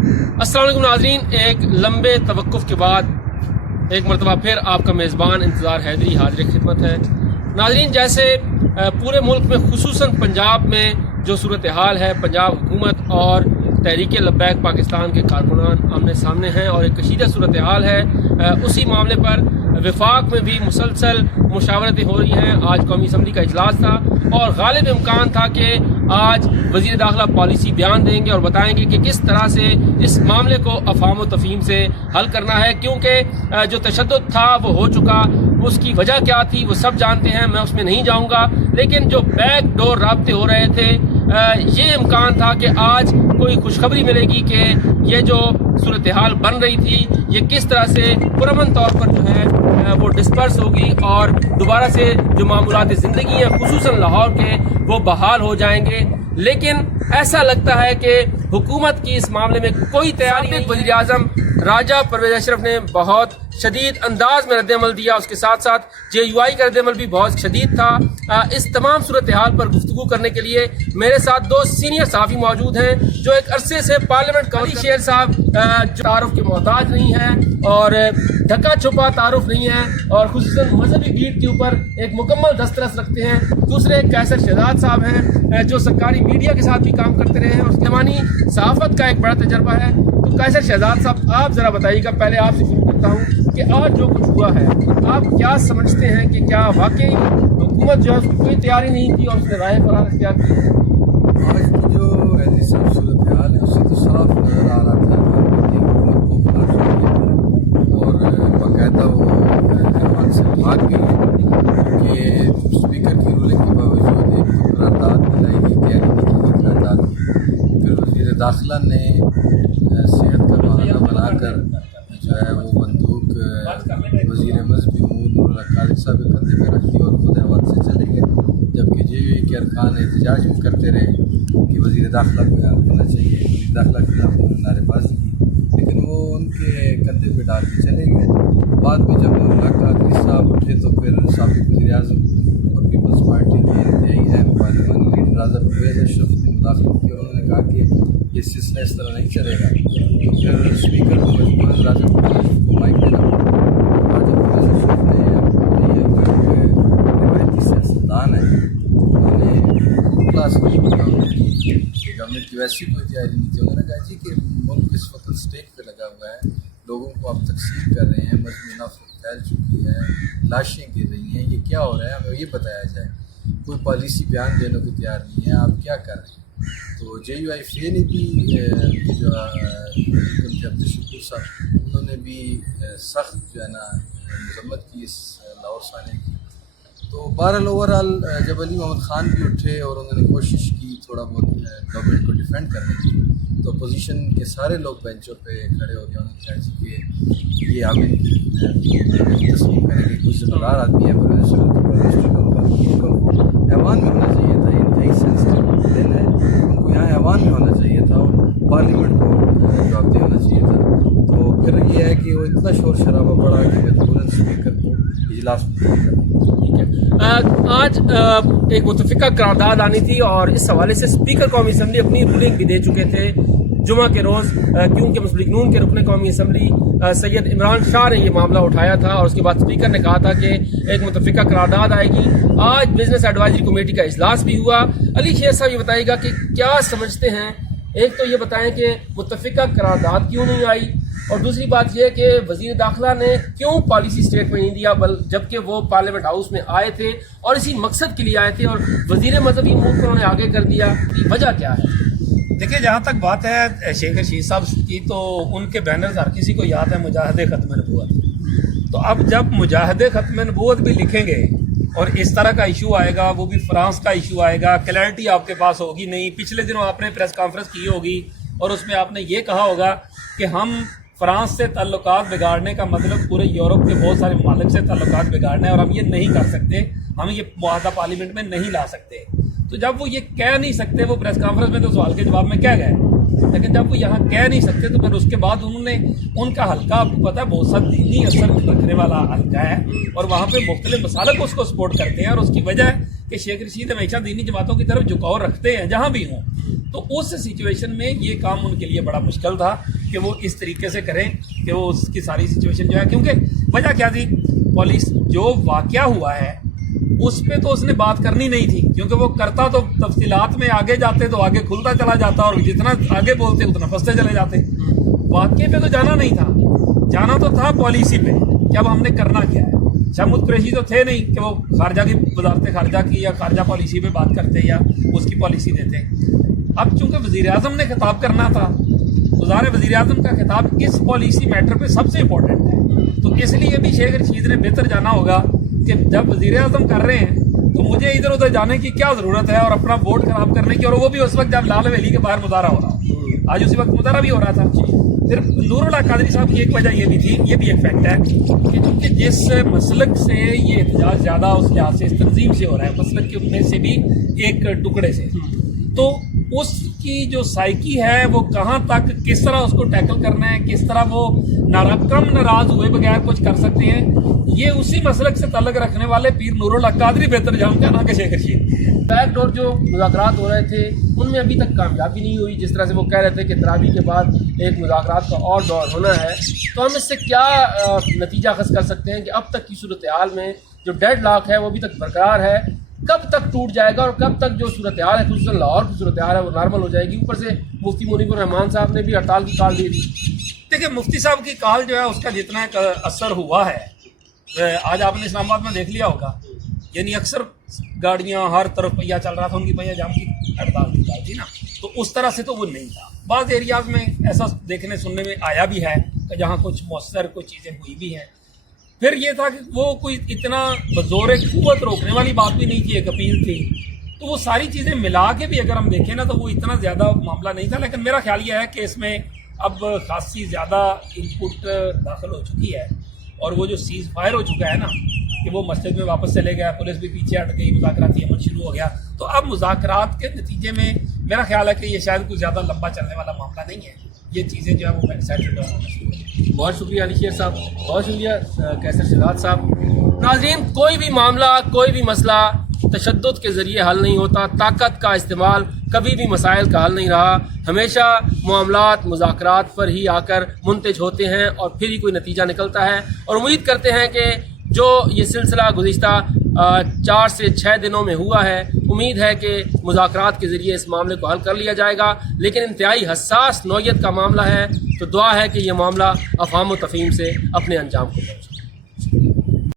अस्सलाम वालेकुम नाज़रीन, एक लंबे तवक्कुफ़ के बाद एक मरतबा फिर आपका मेज़बान इंतज़ार हैदरी हाज़िर खिदमत है। नाज़रीन, जैसे पूरे मुल्क में खुसूसन पंजाब में जो सूरत हाल है, पंजाब हुकूमत और तहरीक लब्बैक पाकिस्तान के कारकुनान आमने सामने हैं और एक कशीदा सूरत हाल है, उसी मामले पर वफाक में भी मुसलसल मुशावरतें हो रही हैं। आज कौमी असम्बली का इजलास था और गालिब इम्कान था कि आज वज़ीर दाखिला पॉलिसी बयान देंगे और बताएंगे कि किस तरह से इस मामले को अफ़हाम व तफ़हीम से हल करना है, क्योंकि जो तशद्दुद था वो हो चुका। उसकी वजह क्या थी वो सब जानते हैं, मैं उसमें नहीं जाऊंगा। लेकिन जो बैक डोर राब्ते हो रहे थे, ये इम्कान था कि आज कोई खुशखबरी मिलेगी कि ये जो सूरत हाल बन रही थी ये किस तरह से पुरअमन तौर पर जो है वो डिस्पर्स होगी और दोबारा से जो मामूलात ज़िंदगी हैं खुसूसन लाहौर के वो बहाल हो जाएंगे। लेकिन ऐसा लगता है कि हुकूमत की इस मामले में कोई तैयारी नहीं। वज़ीर आज़म राजा परवेज़ अशरफ ने बहुत शदीद अंदाज में रद्दअमल दिया, उसके साथ साथ JUI का रद्दअमल भी बहुत शदीद था। इस तमाम सूरत हाल पर गुफ्तगू करने के लिए मेरे साथ दो सीनियर सहाफ़ी मौजूद हैं जो एक अरसे से पार्लियामेंट कवरी शेर साहब तारुफ के मोहताज नहीं हैं और ढका छुपा तारुफ नहीं है और खुसूसन मजहबी बीट के ऊपर एक मुकम्मल दस्तरस रखते हैं। दूसरे कैसर शहजाद साहब हैं जो सरकारी मीडिया के साथ भी काम करते रहे हैं और जमानी सहाफ़त का एक बड़ा तजर्बा है। तो कैसर शहजाद साहब, आप ज़रा बताइएगा, पहले आपसे शुरू करता हूँ कि आज जो कुछ हुआ है आप क्या समझते हैं कि क्या वाकई हुकूमत जो है उसकी कोई तैयारी नहीं थी और उसने राय फरार अख्तियार की? आज की जो ऐसी सब सूरत हाल है उससे तो साफ नज़र आ रहा था और बाकायदा वो ऐवान से भाग गई कि स्पीकर की रूलिंग के बावजूद एक तो करारदाद दिलाई गई कि करारदाद, फिर वज़ीर दाखिला ने सेहत का बहाना बनाकर जो है वो बंदूक वज़ीर मज़हबी उमूर कादिर साहब के कंधे पर रख दी और खुद ऐवान से चले गए, जबकि JUI के अरकान एहतजाज भी करते रहे कि वज़ीर दाखिला को यहाँ होना चाहिए, वज़ीर दाखिला के खिलाफ उन्होंने नारेबाजी की, लेकिन वो उनके कंधे पे डाल के चले गए। बाद में जब मुलाकात साहब उठे तो फिर साबिक़ वज़ीर आज़म और पीपल्स पार्टी के इंतहाई अहम पार्लियामानी लीडर राजा परवेज़ अशरफ ने मुदाखलत की और उन्होंने कहा कि ये सिलसिला इस तरह नहीं चलेगा। तो फिर स्पीकर को मजबूरन राजा परवेज़ अशरफ को माइक देना पड़ा। राजा परवेज़ अशरफ ने अपने रिवायती सियासतदान है उन्होंने क्लास की गवर्नमेंट की वैसी कोई तैयारी नहीं थी। उन्होंने कहा जी कि मुल्क इस वक्त स्टेक पे लगा हुआ है, लोगों को आप तकसीम कर रहे हैं, मजमूई नफरत फैल चुकी है, लाशें गिर रही हैं, ये क्या हो रहा है, हमें ये बताया जाए। कोई पॉलिसी बयान देने को तैयार नहीं है, आप क्या कर रहे हैं? तो JUI फे ने भी जो अब्दुल साहब उन्होंने भी सख्त जो है ना मजम्मत की इस लाहौर साने की। तो बहरहाल ओवरऑल जब अली मोहम्मद ख़ान भी उठे और उन्होंने कोशिश की थोड़ा बहुत गवर्नमेंट को डिफेंड करने की, तो अपोजिशन के सारे लोग बेंचों पे खड़े हो गए। उन्होंने कहा जी कि ये हम तस्लीम करेंगे, कुछ ज़िम्मेदार आदमी है, ऐवान में होना चाहिए था, ये इंतहाई सेंसिटिव दिन है, उनको यहाँ ऐवान में होना चाहिए था और पार्लियामेंट को जवाबदेह होना चाहिए था। तो फिर ये है कि वो इतना शोर शराबा पड़ा कि मजबूरन स्पीकर को इजलास आज एक मुतफ़िका करारदाद आनी थी और इस हवाले से स्पीकर कौमी असम्बली अपनी रूलिंग भी दे चुके थे जुमा के रोज़, क्योंकि मुस्लिम लीग नून के रुकने कौमी असम्बली सैयद इमरान शाह ने ये मामला उठाया था और उसके बाद स्पीकर ने कहा था कि एक मुतफ़िका करारदाद आएगी। आज बिजनेस एडवाइजरी कमेटी का इजलास भी हुआ। अली शेर साहब ये बताइएगा कि क्या समझते हैं, एक तो ये बताएं कि मुतफ़िका करारदाद क्यों नहीं आई और दूसरी बात यह कि वज़ीर दाखिला ने क्यों पॉलिसी स्टेटमेंट नहीं दिया, जबकि वो पार्लियामेंट हाउस में आए थे और इसी मकसद के लिए आए थे और वज़ीर मज़हबी उमूर को उन्होंने आगे कर दिया। वजह क्या है? देखिए, जहाँ तक बात है शेख रशीद साहब की, तो उनके बैनर्स हर किसी को याद है, मुजाहिदे ख़त्म नबूवत। तो अब जब मुजाहिदे ख़त्म नबूवत भी लिखेंगे और इस तरह का इशू आएगा, वो भी फ्रांस का इशू आएगा, क्लैरिटी आपके पास होगी नहीं। पिछले दिनों आपने प्रेस कॉन्फ्रेंस की होगी और उसमें आपने ये कहा होगा कि हम फ्रांस से ताल्लुकात बिगाड़ने का मतलब पूरे यूरोप के बहुत सारे ममालिक से ताल्लुकात बिगाड़ना है और हम ये नहीं कर सकते, हम ये मुआहदा पार्लियामेंट में नहीं ला सकते। तो जब वो ये कह नहीं सकते, वो प्रेस कॉन्फ्रेंस में तो सवाल के जवाब में कह गए, लेकिन जब वो यहाँ कह नहीं सकते तो फिर उसके बाद उन्होंने उनका हल्का, आपको पता है बहुत सा दीनी असर रखने वाला हल्का है और वहाँ पे मुख्तलिफ मसालक उसको सपोर्ट करते हैं और उसकी वजह है कि शेख रशीद हमेशा दीनी जमातों की तरफ झुकाव रखते हैं जहाँ भी हों। تو اس سچویشن میں یہ کام ان کے لیے بڑا مشکل تھا کہ وہ اس طریقے سے کریں کہ وہ اس کی ساری سچویشن جو ہے، کیونکہ وجہ کیا تھی، پولیس جو واقعہ ہوا ہے اس پہ تو اس نے بات کرنی نہیں تھی، کیونکہ وہ کرتا تو تفصیلات میں آگے جاتے تو آگے کھلتا چلا جاتا اور جتنا آگے بولتے اتنا پھنستے چلے جاتے. واقعے پہ تو جانا نہیں تھا، جانا تو تھا پالیسی پہ کہ اب ہم نے کرنا کیا ہے. شاہمود قریشی تو تھے نہیں کہ وہ خارجہ کی وزارت خارجہ کی یا خارجہ پالیسی پہ بات کرتے یا اس کی پالیسی دیتے. اب چونکہ وزیر اعظم نے خطاب کرنا تھا، وزیر اعظم کا خطاب اس پالیسی میٹر پہ سب سے امپورٹنٹ ہے، تو اس لیے بھی شیخ رشید نے بہتر جانا ہوگا کہ جب وزیر اعظم کر رہے ہیں تو مجھے ادھر ادھر جانے کی کیا ضرورت ہے اور اپنا ووٹ خراب کرنے کی، اور وہ بھی اس وقت جب لال حویلی کے باہر مظاہرہ ہو رہا. آج اسی وقت مظاہرہ بھی ہو رہا تھا. پھر نور اللہ قادری صاحب کی ایک وجہ یہ بھی تھی، یہ بھی ایک فیکٹ ہے کہ چونکہ جس مسلک سے یہ احتجاج زیادہ اس لحاظ سے اس تنظیم سے ہو رہا ہے، مسلک کے میں سے بھی ایک ٹکڑے سے، تو اس کی جو سائیکی ہے وہ کہاں تک کس طرح اس کو ٹیکل کرنا ہے، کس طرح وہ کم ناراض ہوئے بغیر کچھ کر سکتے ہیں، یہ اسی مسلک سے تعلق رکھنے والے پیر نور اللہ قادری بہتر جانتے ہیں نہ کہ شیخ رشید. بیک ڈور جو مذاکرات ہو رہے تھے ان میں ابھی تک کامیابی نہیں ہوئی، جس طرح سے وہ کہہ رہے تھے کہ تراویح کے بعد ایک مذاکرات کا اور دور ہونا ہے. تو ہم اس سے کیا نتیجہ اخذ کر سکتے ہیں کہ اب تک کی صورتحال میں جو ڈیڈ لاک ہے وہ ابھی تک برقرار ہے، کب تک ٹوٹ جائے گا اور کب تک جو صورتحال ہے خصوصاً لاہور کی صورتحال ہے وہ نارمل ہو جائے گی؟ اوپر سے مفتی منیب الرحمان صاحب نے بھی ہڑتال کی کال دی تھی. دیکھیں مفتی صاحب کی کال جو ہے اس کا جتنا اثر ہوا ہے آج آپ نے اسلام آباد میں دیکھ لیا ہوگا، یعنی اکثر گاڑیاں ہر طرف پہیا چل رہا تھا، ان کی پہیا جام کی ہڑتال کی کال تھی نا، تو اس طرح سے تو وہ نہیں تھا. بعض ایریاز میں ایسا دیکھنے سننے میں آیا بھی ہے کہ جہاں کچھ مؤثر کچھ چیزیں ہوئی بھی ہیں. پھر یہ تھا کہ وہ کوئی اتنا بزور قوت روکنے والی بات بھی نہیں تھی، ایک اپیل تھی، تو وہ ساری چیزیں ملا کے بھی اگر ہم دیکھیں نا تو وہ اتنا زیادہ معاملہ نہیں تھا. لیکن میرا خیال یہ ہے کہ اس میں اب خاصی زیادہ ان پٹ داخل ہو چکی ہے، اور وہ جو سیز فائر ہو چکا ہے نا کہ وہ مسجد میں واپس چلے گیا، پولیس بھی پیچھے ہٹ گئی، مذاکراتی عمل شروع ہو گیا. تو اب مذاکرات کے نتیجے میں میرا خیال ہے کہ یہ شاید کوئی زیادہ لمبا چلنے والا معاملہ نہیں ہے، یہ چیزیں جو ہے وہ سیٹل ہونا شروع ہو گئی. بہت شکریہ علی شیر صاحب، بہت شکریہ کیسر شہزاد صاحب. ناظرین، کوئی بھی معاملہ، کوئی بھی مسئلہ تشدد کے ذریعے حل نہیں ہوتا. طاقت کا استعمال کبھی بھی مسائل کا حل نہیں رہا. ہمیشہ معاملات مذاکرات پر ہی آ کر منتج ہوتے ہیں اور پھر ہی کوئی نتیجہ نکلتا ہے. اور امید کرتے ہیں کہ جو یہ سلسلہ گزشتہ 4 سے 6 دنوں میں ہوا ہے، امید ہے کہ مذاکرات کے ذریعے اس معاملے کو حل کر لیا جائے گا. لیکن انتہائی حساس نوعیت کا معاملہ ہے، تو دعا ہے کہ یہ معاملہ افہام و تفہیم سے اپنے انجام کو پہنچے.